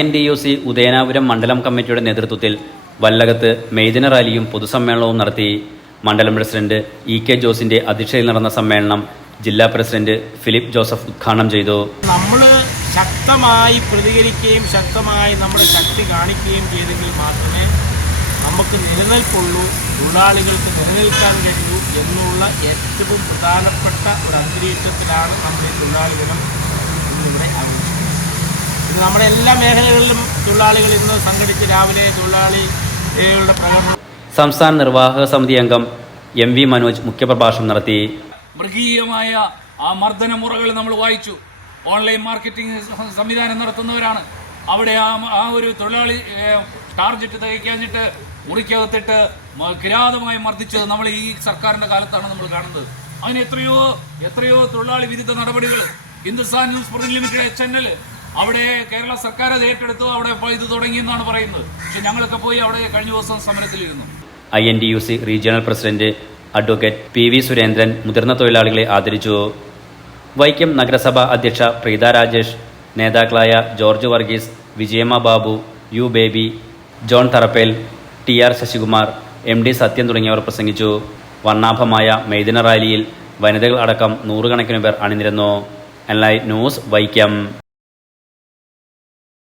INTUC Udayanapuram മണ്ഡലം കമ്മിറ്റിയുടെ നേതൃത്വത്തിൽ വല്ലകത്ത് മെയ്ദിന റാലിയും പൊതുസമ്മേളനവും നടത്തി. മണ്ഡലം പ്രസിഡന്റ് EK ജോസിന്റെ അധ്യക്ഷതയിൽ നടന്ന സമ്മേളനം ജില്ലാ പ്രസിഡന്റ് ഫിലിപ്പ് ജോസഫ് ഉദ്ഘാടനം ചെയ്തു. നമ്മൾ ശക്തമായി പ്രതികരിക്കുകയും ശക്തമായി നമ്മുടെ ശക്തി കാണിക്കുകയും ചെയ്തെങ്കിൽ മാത്രമേ നമുക്ക് നിലനിൽപ്പുള്ളൂ, തൊഴിലാളികൾക്ക് നിലനിൽക്കാൻ കഴിയൂ എന്നുള്ള ഏറ്റവും പ്രധാനപ്പെട്ട ഒരു അന്തരീക്ഷത്തിലാണ് നമ്മുടെ തൊഴിലാളി ദിനം ഇന്നിവിടെ ആഘോഷിക്കുന്നത്. ഇത് നമ്മുടെ എല്ലാ മേഖലകളിലും തൊഴിലാളികൾ ഇന്ന് സംഘടിച്ച് രാവിലെ തൊഴിലാളികളുടെ പ്രകടനം. സംസ്ഥാന നിർവാഹക സമിതി അംഗം MV മനോജ് മുഖ്യപ്രഭാഷണം നടത്തി. മൃഗീയമായ ആ മർദ്ദന മുറകൾ നമ്മൾ വായിച്ചു. ഓൺലൈൻ മാർക്കറ്റിംഗ് സംവിധാനം നടത്തുന്നവരാണ് അവിടെ ആ ഒരു തൊഴിലാളി ടാർജറ്റ് തികയ്ക്കാഞ്ഞിട്ട് മുറിക്കകത്തിട്ട് കിരാതമായി മർദ്ദിച്ചത് നമ്മൾ ഈ സർക്കാരിൻ്റെ കാലത്താണ് നമ്മൾ കാണുന്നത്. അതിന് എത്രയോ തൊഴിലാളി വിരുദ്ധ നടപടികൾ. Hindustan news print limited HNL അവിടെ കേരള സർക്കാർ അത് ഏറ്റെടുത്തു, അവിടെ ഇത് തുടങ്ങിയെന്നാണ് പറയുന്നത്. പക്ഷെ ഞങ്ങളൊക്കെ പോയി അവിടെ കഴിഞ്ഞ ദിവസം സമരത്തിലിരുന്നു. INTUC regional president advocate PV Surendran മുതിർന്ന തൊഴിലാളികളെ ആദരിച്ചു. വൈക്കം നഗരസഭ അധ്യക്ഷ പ്രീത രാജേഷ്, നേതാക്കളായ George Varghese, Vijayamma Babu, U baby, John Tharappel, TR Sasikumar, MD Sathyan തുടങ്ങിയവർ പ്രസംഗിച്ചു. വർണ്ണാഭമായ മെയ്ദിന റാലിയിൽ വനിതകൾ അടക്കം 100 കണക്കിന് പേർ അണിനിരന്നു. NLive news Vaikom.